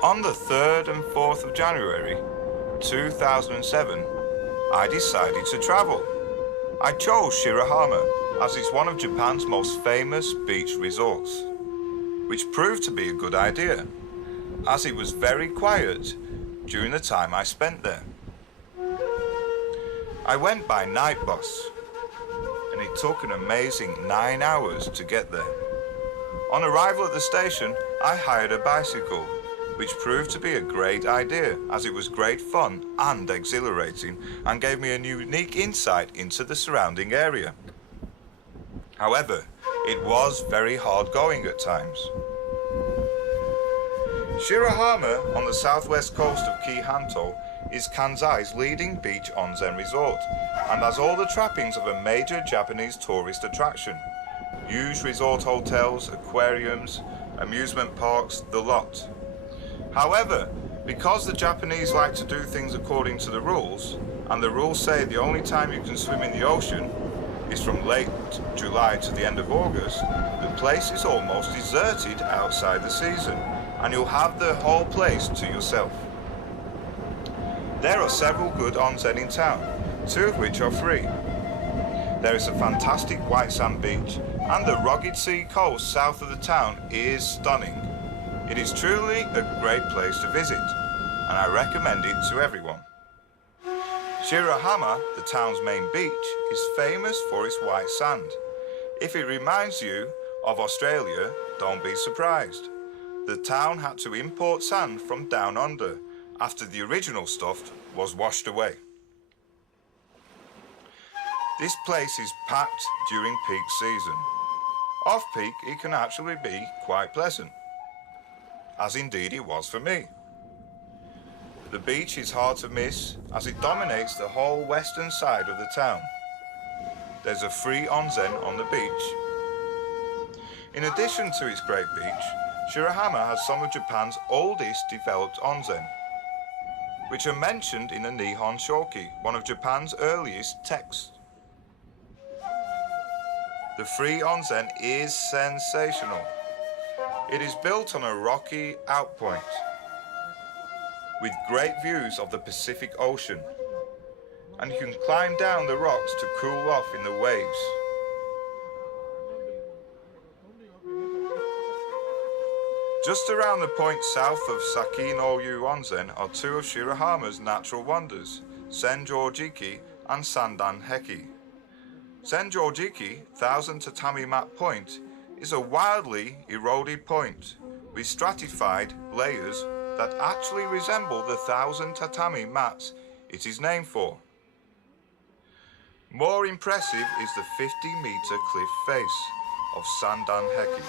On the 3rd and 4th of January 2007, I decided to travel. I chose Shirahama as it's one of Japan's most famous beach resorts, which proved to be a good idea, as it was very quiet during the time I spent there. I went by night bus, and it took an amazing 9 hours to get there. On arrival at the station, I hired a bicycle, which proved to be a great idea as it was great fun and exhilarating and gave me a unique insight into the surrounding area. However, it was very hard going at times. Shirahama on the southwest coast of Kyoto is Kansai's leading beach onsen resort and has all the trappings of a major Japanese tourist attraction. Huge resort hotels, aquariums, amusement parks, the lot. However, because the Japanese like to do things according to the rules, and the rules say the only time you can swim in the ocean is from late July to the end of August, the place is almost deserted outside the season, and you'll have the whole place to yourself. There are several good onsen in town, 2 of which are free. There is a fantastic white sand beach, and the rugged sea coast south of the town is stunning. It is truly a great place to visit, and I recommend it to everyone. Shirahama, the town's main beach, is famous for its white sand. If it reminds you of Australia, don't be surprised. The town had to import sand from down under after the original stuff was washed away. This place is packed during peak season. Off-peak, it can actually be quite pleasant, as indeed it was for me. The beach is hard to miss as it dominates the whole western side of the town. There's a free onsen on the beach. In addition to its great beach, Shirahama has some of Japan's oldest developed onsen, which are mentioned in the Nihon Shoki, one of Japan's earliest texts. The free onsen is sensational. It is built on a rocky outpoint with great views of the Pacific Ocean, and you can climb down the rocks to cool off in the waves. Just around the point south of Saki-no-yu Onsen are 2 of Shirahama's natural wonders, Senjōjiki and Sandan Heki. Senjōjiki, 1000 tatami mat point, is a wildly eroded point with stratified layers that actually resemble the 1000 tatami mats it is named for. More impressive is the 50-meter cliff face of Sandan Heki,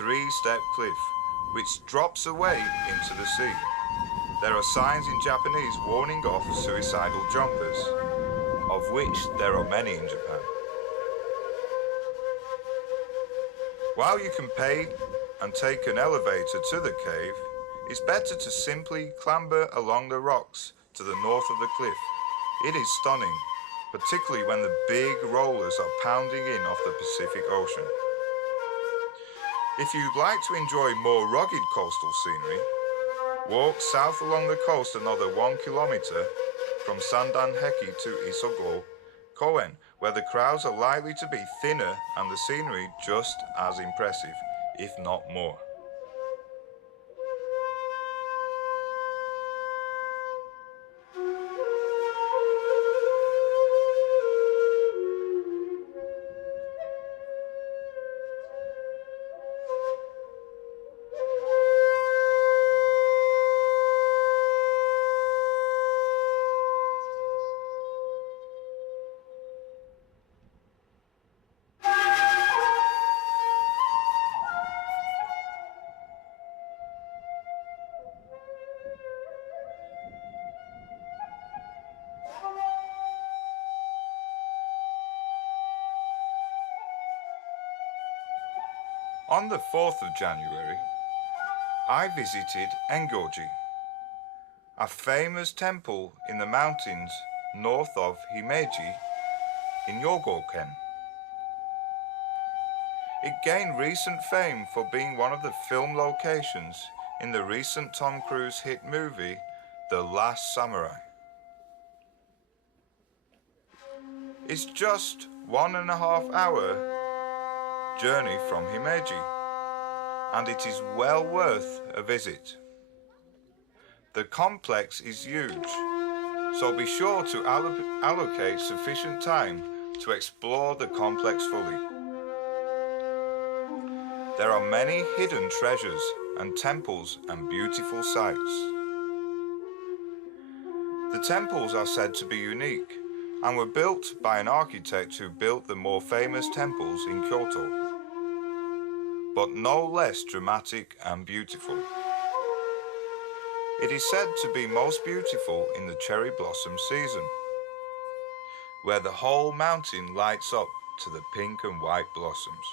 3-step cliff which drops away into the sea. There are signs in Japanese warning off suicidal jumpers, of which there are many in Japan. While you can pay and take an elevator to the cave, it's better to simply clamber along the rocks to the north of the cliff. It is stunning, particularly when the big rollers are pounding in off the Pacific Ocean. If you'd like to enjoy more rugged coastal scenery, walk south along the coast another 1 kilometer from Sandan Heki to Isogo Koen, where the crowds are likely to be thinner and the scenery just as impressive, if not more. On the 4th of January, I visited Engyoji, a famous temple in the mountains north of Himeji in Yogo-ken. It gained recent fame for being one of the film locations in the recent Tom Cruise hit movie, The Last Samurai. It's just 1.5 hour journey from Himeji, and it is well worth a visit. The complex is huge, so be sure to allocate sufficient time to explore the complex fully. There are many hidden treasures and temples and beautiful sights. The temples are said to be unique and were built by an architect who built the more famous temples in Kyoto, but no less dramatic and beautiful. It is said to be most beautiful in the cherry blossom season, where the whole mountain lights up to the pink and white blossoms.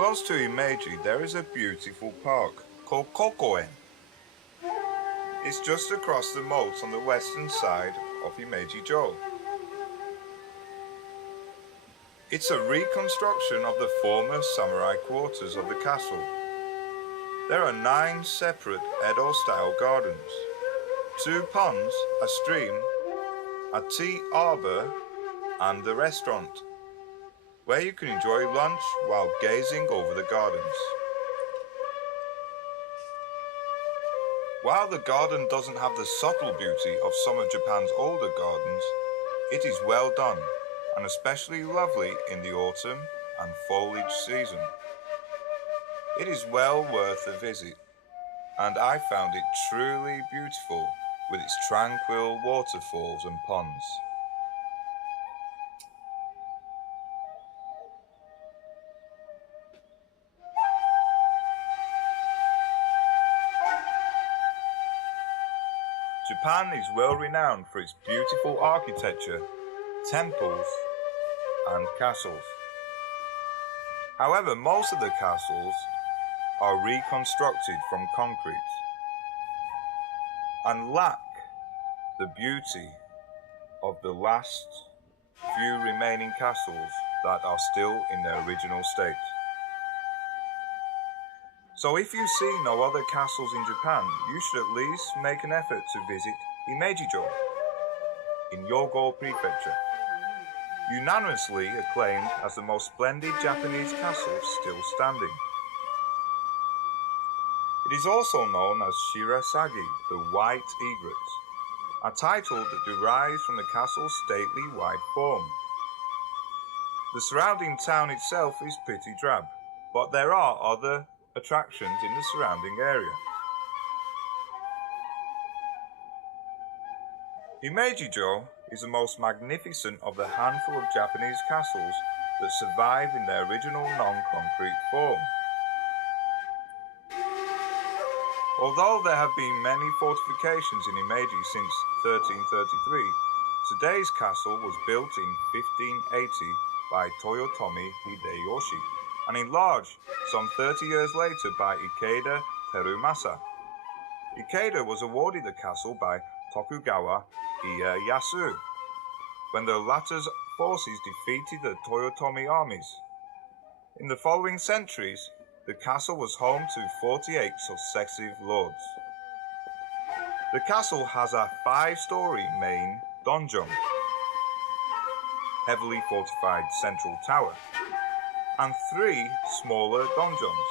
Close to Himeji, there is a beautiful park called Kokoen. It's just across the moat on the western side of Himeji-jo. It's a reconstruction of the former samurai quarters of the castle. There are 9 separate Edo-style gardens, 2 ponds, a stream, a tea arbor, and a restaurant, where you can enjoy lunch while gazing over the gardens. While the garden doesn't have the subtle beauty of some of Japan's older gardens, it is well done and especially lovely in the autumn and foliage season. It is well worth a visit, and I found it truly beautiful with its tranquil waterfalls and ponds. Japan is well renowned for its beautiful architecture, temples, and castles. However, most of the castles are reconstructed from concrete and lack the beauty of the last few remaining castles that are still in their original state. So if you see no other castles in Japan, you should at least make an effort to visit Himeji-jo in Hyogo Prefecture, unanimously acclaimed as the most splendid Japanese castle still standing. It is also known as Shirasagi, the White Egret, a title that derives from the castle's stately white form. The surrounding town itself is pretty drab, but there are other attractions in the surrounding area. Himeji-jo is the most magnificent of the handful of Japanese castles that survive in their original non-concrete form. Although there have been many fortifications in Himeji since 1333, today's castle was built in 1580 by Toyotomi Hideyoshi and enlarged some 30 years later by Ikeda Terumasa. Ikeda was awarded the castle by Tokugawa Ieyasu when the latter's forces defeated the Toyotomi armies. In the following centuries, the castle was home to 48 successive lords. The castle has a 5-story main donjon, heavily fortified central tower, and 3 smaller donjons,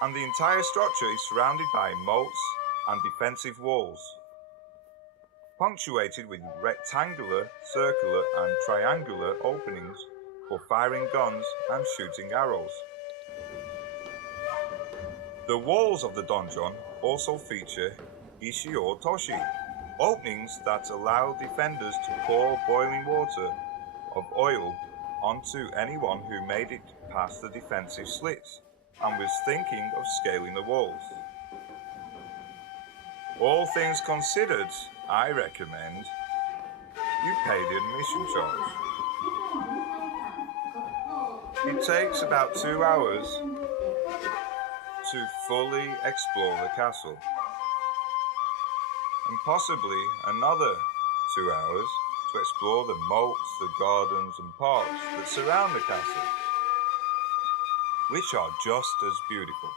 and the entire structure is surrounded by moats and defensive walls, punctuated with rectangular, circular, and triangular openings for firing guns and shooting arrows. The walls of the donjon also feature Ishio Toshi, openings that allow defenders to pour boiling water of oil onto anyone who made it past the defensive slits and was thinking of scaling the walls. All things considered, I recommend you pay the admission charge. It takes about 2 hours to fully explore the castle, and possibly another 2 hours to explore the moats, the gardens and parks that surround the castle, which are just as beautiful.